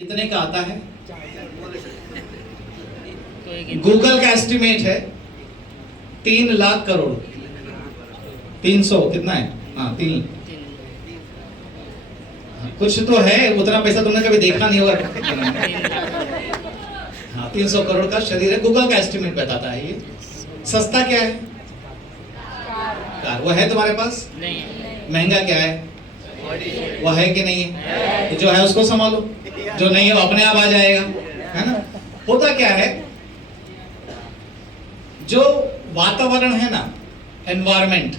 कितने का आता है? गूगल का एस्टिमेट है 3 लाख करोड़। 300 कितना है? हाँ 3। कुछ तो है, उतना पैसा तुमने कभी देखा नहीं होगा। हाँ 300 करोड़ का शरीर है, गूगल का एस्टिमेट बताता है। ये सस्ता क्या है? कार। वो है तुम्हारे पास? नहीं। महंगा क्या है? वो है कि नहीं है? तो जो है उसको संभालो, जो नहीं है वो अपने आप आ जाएगा, है ना? होता क्या है, जो वातावरण है ना, एनवायरमेंट,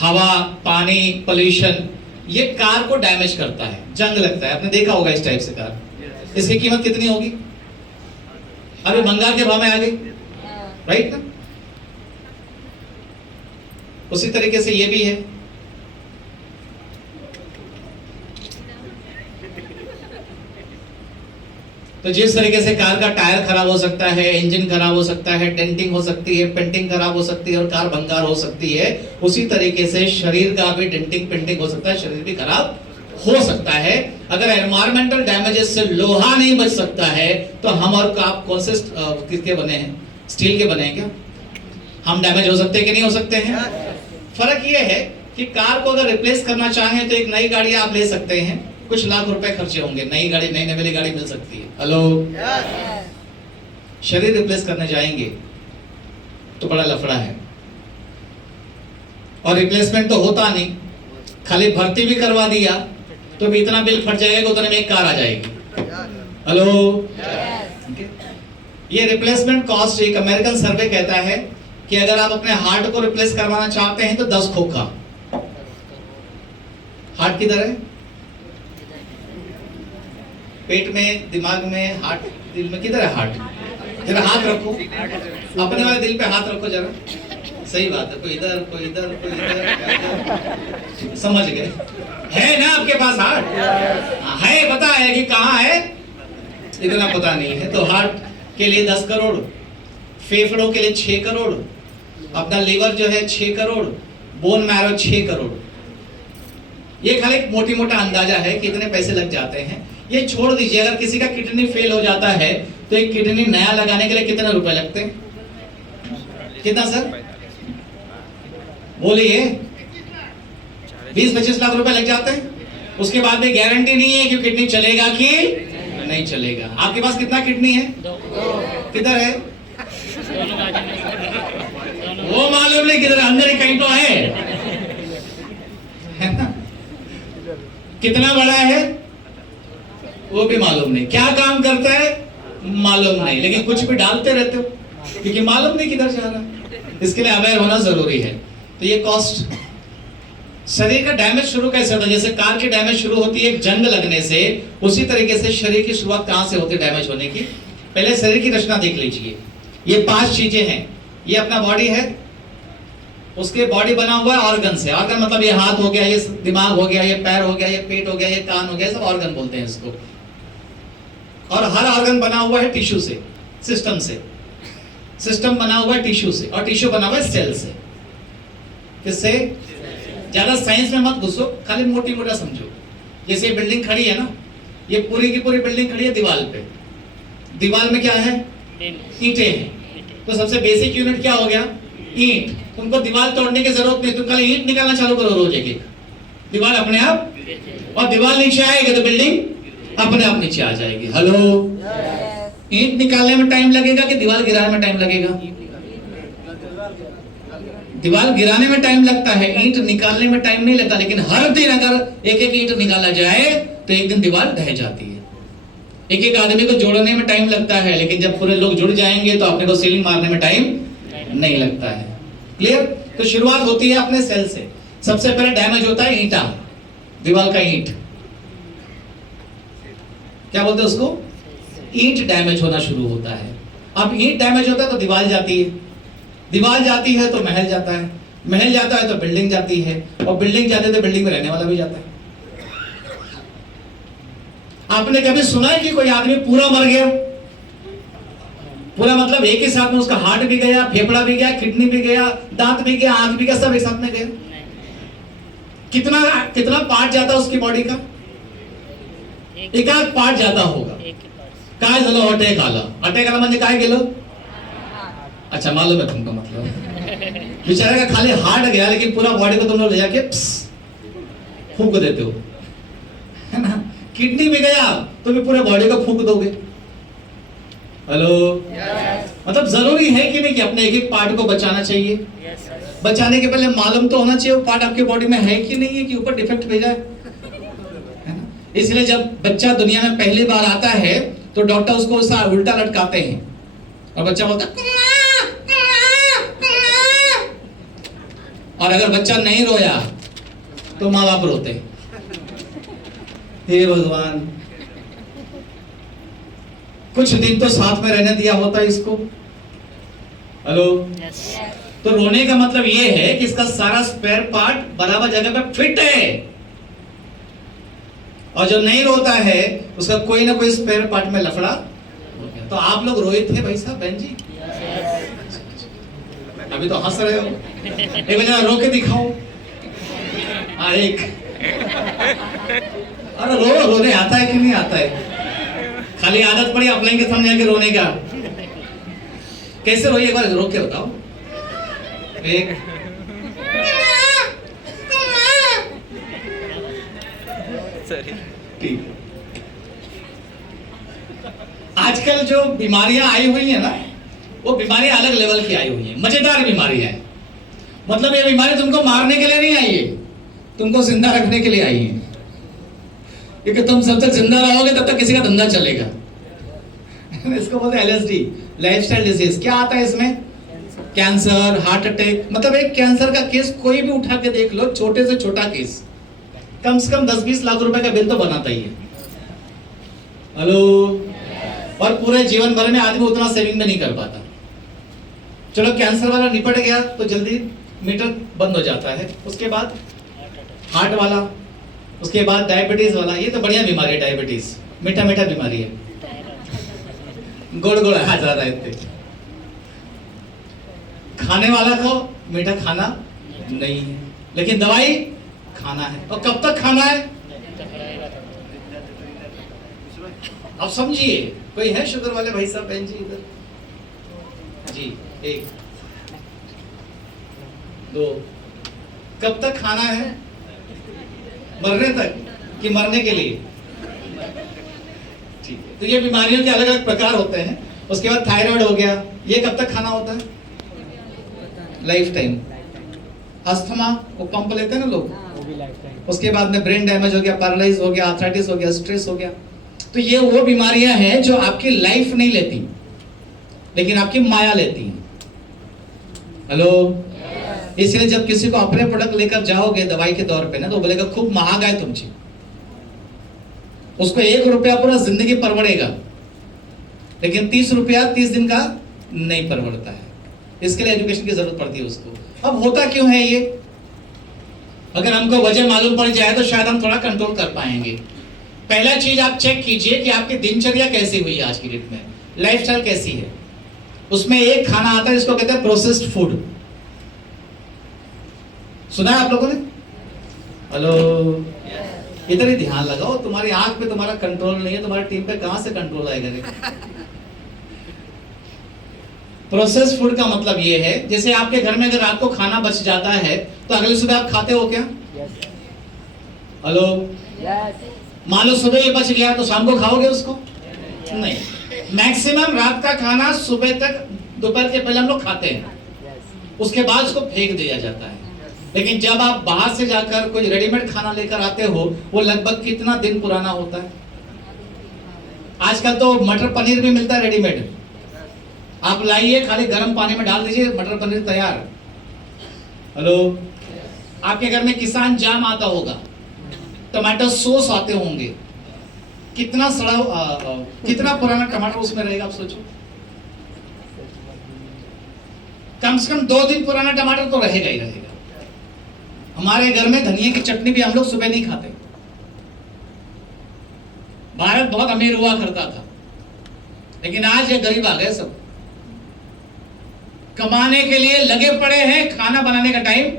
हवा, पानी, पोल्यूशन, ये कार को डैमेज करता है, जंग लगता है। आपने देखा होगा इस टाइप से कार। इसकी कीमत कितनी होगी? अभी बंगाल के भाव में आ गई, राइट ना? उसी तरीके से ये भी है। तो जिस तरीके से कार का टायर खराब हो सकता है, इंजन खराब हो सकता है, डेंटिंग हो सकती है, पेंटिंग खराब हो सकती है और कार भंगार हो सकती है, उसी तरीके से शरीर का भी डेंटिंग पेंटिंग हो सकता है, शरीर भी खराब हो सकता है। अगर एनवायरमेंटल डैमेजेस से लोहा नहीं बच सकता है तो हम और आप कौन से किसके बने हैं? स्टील के बने हैं क्या? हम डैमेज हो सकते हैं कि नहीं हो सकते हैं? फर्क ये है कि कार को अगर रिप्लेस करना चाहें तो एक नई गाड़ी आप ले सकते हैं, कुछ लाख रुपए खर्चे होंगे, नई गाड़ी, नई नवेली गाड़ी मिल सकती है। हेलो, शरीर रिप्लेस करने जाएंगे तो बड़ा लफड़ा है, और रिप्लेसमेंट तो होता नहीं, खाली भर्ती भी करवा दिया तो भी इतना बिल फट जाएगा, उतने में एक कार आ जाएगी। हेलो, ये रिप्लेसमेंट कॉस्ट, एक अमेरिकन सर्वे कहता है कि अगर आप अपने हार्ट को रिप्लेस करवाना चाहते हैं तो 10 खोखा। हार्ट किधर है? पेट में, दिमाग में, हार्ट, दिल में। किधर है हार्ट? जरा हाथ रखो, अपने वाले दिल पे हाथ रखो जरा। सही बात है, कोई इधर, कोई इधर, कोई इधर। समझ गए? है ना आपके पास हार्ट? है, पता है कि कहाँ है, इतना पता नहीं है। तो हार्ट के लिए 10 करोड़, फेफड़ों के लिए 6 करोड़, अपना लीवर जो है 6 करोड़, बोन मैरो 6 करोड़। ये खाली एक मोटी मोटा अंदाजा है कि इतने पैसे लग जाते हैं। ये छोड़ दीजिए, अगर किसी का किडनी फेल हो जाता है तो एक किडनी नया लगाने के लिए कितने रुपए लगते हैं? कितना सर? बोलिए। 20-25 लाख रुपए लग जाते हैं। उसके बाद में गारंटी नहीं है कि किडनी चलेगा कि नहीं चलेगा। आपके पास कितना किडनी है? किधर है? वो मालूम नहीं किधर, अंदर ही कहीं तो है ना? कितना बड़ा है वो भी मालूम नहीं, क्या काम करता है मालूम नहीं, लेकिन कुछ भी डालते रहते हो क्योंकि मालूम नहीं किधर जा रहा। इसके लिए अवेयर होना जरूरी है। तो ये कॉस्ट, शरीर का डैमेज शुरू कैसे होता है? जैसे कार की डैमेज शुरू होती है एक जंग लगने से, उसी तरीके से शरीर की शुरुआत कहां से होती है डैमेज होने की? पहले शरीर की रचना देख लीजिए। ये 5 चीजें हैं। ये अपना बॉडी है, उसके बॉडी बना हुआ है ऑर्गन से। ऑर्गन मतलब ये हाथ हो गया, ये दिमाग हो गया, ये पैर हो गया, ये पेट हो गया, ये कान हो गया, सब ऑर्गन बोलते हैं इसको। और हर ऑर्गन बना हुआ है टिश्यू से, सिस्टम से। सिस्टम बना हुआ है टिश्यू से, और टिश्यू बना हुआ है सेल से। किससे? ज्यादा साइंस में मत घुसो, खाली मोटी मोटा समझो। जैसे ये बिल्डिंग खड़ी है ना, ये पूरी की पूरी बिल्डिंग खड़ी है दीवार पे। दीवार में क्या है? ईंटें हैं। तो सबसे बेसिक यूनिट क्या हो गया? ईंट। तुमको दीवार तोड़ने की जरूरत नहीं, तुम खाली ईंट निकालना चालू करो रोज एक, दीवार अपने आप, और दीवार नीचे आएगी तो बिल्डिंग अपने आप नीचे आ जाएगी। हेलो, ईंट निकालने में टाइम लगेगा कि दीवार गिराने में टाइम लगेगा? दीवार गिराने में टाइम लगता है, ईंट निकालने में टाइम नहीं लगता। लेकिन हर दिन अगर एक एक ईंट निकाला जाए तो एक दिन दीवार ढह जाती है। एक एक आदमी को जोड़ने में टाइम लगता है, लेकिन जब पूरे लोग जुड़ जाएंगे तो अपने को सीलिंग मारने में टाइम नहीं लगता है। क्लियर? तो शुरुआत होती है अपने सेल से। सबसे पहले डैमेज होता है ईंटा, दीवार का ईंट, क्या बोलते हैं उसको? ईंट डैमेज होना शुरू होता है। अब ईंट डैमेज होता है तो दीवार जाती है, दीवार जाती है तो महल जाता है, महल जाता है तो बिल्डिंग जाती है, और बिल्डिंग जाती है तो बिल्डिंग में रहने वाला भी जाता है। आपने कभी सुना है कि कोई आदमी पूरा मर गया? पूरा मतलब एक ही साथ में उसका हार्ट भी गया, फेफड़ा भी गया, किडनी भी गया, दांत भी गया, आंख भी गया, सब एक साथ में गया। कितना कितना पार्ट जाता है उसकी बॉडी का? एकाक पार्ट ज्यादा होगा. काय झालं अटॅक आला. अटॅक आला म्हणजे काय गेलं. अच्छा मालूम है तुमको मतलब. बेचारे का खाली हार्ट गया लेकिन पूरा बॉडी को तुम लोग ले जाके फूंक देते हो, है ना. किडनी भी गया तो भी पूरे बॉडी को फूंक दोगे. हेलो. मतलब जरूरी है कि नहीं कि अपने एक एक पार्ट को बचाना चाहिए. बचाने के पहले मालूम तो होना चाहिए वो पार्ट आपके बॉडी में है कि नहीं है कि ऊपर डिफेक्ट भेजा है ना. इसलिए जब बच्चा दुनिया में पहली बार आता है तो डॉक्टर उसको उल्टा लटकाते हैं और बच्चा बोलता है. और अगर बच्चा नहीं रोया तो माँ बाप रोते. हे भगवान, कुछ दिन तो साथ में रहने दिया होता इसको. हेलो. तो रोने का मतलब ये है कि इसका सारा स्पेयर पार्ट बराबर जगह पे फिट है, और जो नहीं रोता है उसका कोई ना कोई स्पेयर पार्ट में लफड़ा हो गया. तो आप लोग रोए थे भाई साहब, बहन जी. अभी तो हंस रहे हो. एक बार रो के दिखाओ. एक अरे रोने आता है कि नहीं आता है. खाली आदत पड़ी अपने के समझ के रोने का. कैसे रोइए एक बार रो के बताओ. एक ठीक. आजकल जो बीमारियां आई हुई है ना, वो बीमारियां अलग लेवल की आई हुई है. मजेदार बीमारियां है. मतलब ये बीमारी तुमको मारने के लिए नहीं आई है, तुमको जिंदा रखने के लिए आई है. क्योंकि तुम जब तक जिंदा रहोगे तब तक किसी का धंधा चलेगा. इसको बोलते हैं LSD, लाइफस्टाइल डिजीज. क्या आता है इसमें. Cancer, heart attack. मतलब एक कैंसर का केस कोई भी उठा के देख लो, छोटे से छोटा केस कम से कम 10-20 लाख रुपए का बिल तो बनाता ही है. हेलो. और पूरे जीवन भर में आदमी उतना सेविंग में नहीं कर पाता. चलो कैंसर वाला निपट गया तो जल्दी मीटर बंद हो जाता है. उसके बाद हार्ट वाला, उसके बाद डायबिटीज वाला. ये तो बढ़िया बीमारी है डायबिटीज. मीठा मीठा बीमारी है. गोड़ गोड़ आ जाता है. खाने वाला को मीठा खाना नहीं है, लेकिन दवाई खाना है. और कब तक खाना है. अब समझिए. कोई है शुगर वाले भाई साहब, बहन जी इधर जी. 1 2. कब तक खाना है. मरने तक कि मरने के लिए. ठीक है. तो ये बीमारियों के अलग अलग प्रकार होते हैं. उसके बाद थायराइड हो गया. ये कब तक खाना होता है. Life time. अस्थमा वो पंप लेते हैं ना लोग, उसके बाद में ब्रेन डैमेज हो गया, पैरालाइज हो गया, आर्थराइटिस हो गया, स्ट्रेस हो गया. तो ये वो बीमारियां हैं जो आपकी लाइफ नहीं लेती, लेकिन आपकी माया लेती हैं. हेलो. इसलिए जब किसी को अपने प्रोडक्ट लेकर जाओगे दवाई के तौर पे ना, तो बोलेगा खूब महंगा है तुमची. उसको 1 रुपया पूरा जिंदगी परवड़ेगा, लेकिन 30 रुपया 30 दिन का नहीं परवड़ता है. इसके लिए एजुकेशन की जरूरत पड़ती है उसको. अब होता क्यों है ये. अगर हमको वजह मालूम पड़ जाए तो शायद हम थोड़ा कंट्रोल कर पाएंगे. पहला चीज आप चेक कीजिए कि आपकी दिनचर्या कैसी हुई है आज की डेट में, लाइफस्टाइल कैसी है. उसमें एक खाना आता है जिसको कहते हैं प्रोसेस्ड फूड. सुना है आप लोगों ने. हेलो. इधर ही ध्यान लगाओ. तुम्हारी आंख पे तुम्हारा कंट्रोल नहीं है, तुम्हारी टीम पे कहां से कंट्रोल आएगा. प्रोसेस्ड फूड का मतलब ये है, जैसे आपके घर में अगर रात को खाना बच जाता है तो अगले सुबह आप खाते हो क्या. हेलो. मान लो सुबह ये बच गया तो शाम को खाओगे उसको. नहीं. मैक्सिमम रात का खाना सुबह तक, दोपहर के पहले हम लोग खाते हैं, उसके बाद उसको फेंक दिया जाता है. लेकिन जब आप बाहर से जाकर कोई रेडीमेड खाना लेकर आते हो, वो लगभग कितना दिन पुराना होता है. आजकल तो मटर पनीर भी मिलता है रेडीमेड. आप लाइए, खाली गर्म पानी में डाल दीजिए, मटर पनीर तैयार. हेलो. आपके घर में किसान जाम आता होगा, टमाटर सॉस आते होंगे. कितना सड़ा कितना पुराना टमाटर उसमें रहेगा आप सोचो. कम से कम 2 दिन पुराना टमाटर तो रहेगा ही रहेगा. हमारे घर में धनिया की चटनी भी हम लोग सुबह नहीं खाते. भारत बहुत अमीर हुआ करता था, लेकिन आज ये गरीब आ गए. सब कमाने के लिए लगे पड़े हैं, खाना बनाने का टाइम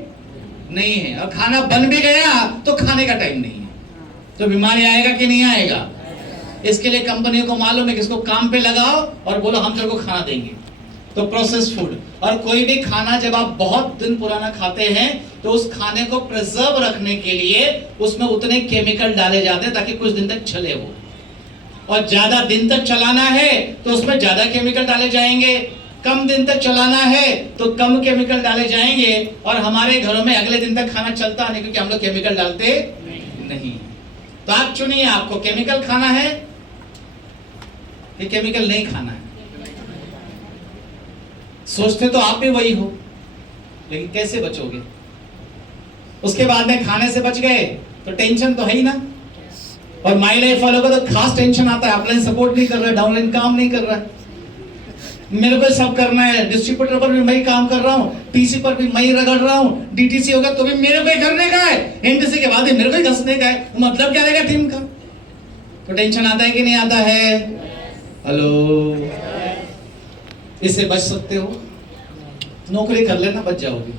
नहीं है. और खाना बन भी गया तो खाने का टाइम नहीं है. तो बीमारी आएगा कि नहीं आएगा. इसके लिए कंपनियों को मालूम है कि इसको काम पे लगाओ और बोलो हम तेरे को खाना देंगे। तो प्रोसेस फूड, और कोई भी खाना जब आप बहुत दिन पुराना खाते हैं तो उस खाने को प्रिजर्व रखने के लिए उसमें उतने केमिकल डाले जाते हैं ताकि कुछ दिन तक चले वो, और ज्यादा दिन तक चलाना है तो उसमें ज्यादा केमिकल डाले जाएंगे, कम दिन तक चलाना है तो कम केमिकल डाले जाएंगे। और हमारे घरों में अगले दिन तक खाना चलता नहीं क्योंकि हम लोग केमिकल डालते नहीं। तो आप चुनिए, आपको केमिकल खाना है कि केमिकल नहीं खाना है। सोचते तो आप भी वही हो, लेकिन कैसे बचोगे? उसके बाद में खाने से बच गए तो टेंशन तो है ही ना। और माई लाइफ वालों का तो खास टेंशन आता है, अपलाइन सपोर्ट नहीं कर रहा है, डाउनलाइन काम नहीं कर रहा है, मेरे को सब करना है, डिस्ट्रीब्यूटर पर भी मैं ही काम कर रहा हूँ, टीसी पर भी मैं ही रगड़ रहा हूँ, डीटीसी होगा तो भी मेरे को ही करने का है, एनटीसी के बाद भी मेरे को ही घसने का है। मतलब क्या रहेगा टीम का? तो टेंशन आता है कि नहीं आता है? हेलो, इससे बच सकते हो? नौकरी कर लेना, बच जाओगे।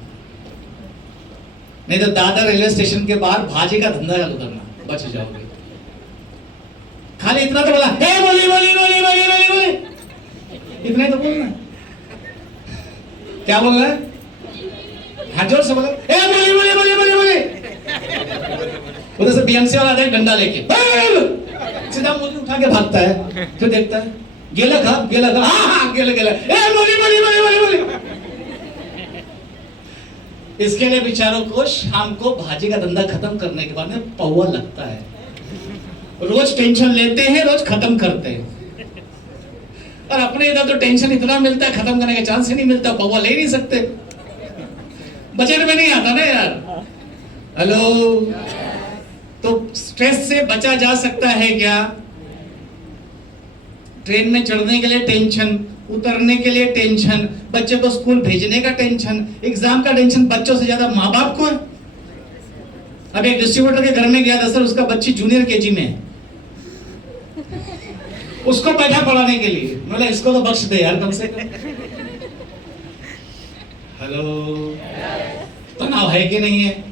नहीं तो दादर रेलवे स्टेशन के बाहर भाजी का धंधा चालू करना, बच जाओगे। खाली इतना तो बोला, हे बोली बोली बोली बोली बोली बोली, इतना तो बोलना। क्या बोल रहा है? हाथ जोर से बोलो, हे बोली बोली बोली बोली बोली। उधर से बीएमसी वाला आता है डंडा लेके, सीधा मुंह उठा के भागता है, फिर देखता है गेला खा, हाँ गेला गेला, ए बोली बोली बोली बोली बोली। इसके लिए बेचारों को शाम को भाजी का धंधा खत्म करने के बाद में पौवा लगता है। रोज टेंशन लेते हैं, रोज खत्म करते हैं। और अपने इधर तो टेंशन इतना मिलता है, खत्म करने का चांस ही नहीं मिलता, पौवा ले नहीं सकते, बजट में नहीं आता ना यार। हेलो, तो स्ट्रेस से बचा जा सकता है क्या? ट्रेन में चढ़ने के लिए टेंशन, उतरने के लिए टेंशन, बच्चे को स्कूल भेजने का टेंशन, एग्जाम का टेंशन बच्चों से ज्यादा माँ बाप को है। अब एक डिस्ट्रीब्यूटर के घर में गया था सर, उसका बच्ची जूनियर केजी में है, उसको पैसा पढ़ाने के लिए, मतलब इसको तो बख्श दे यार कम से कम। हेलो, तनाव है कि नहीं है?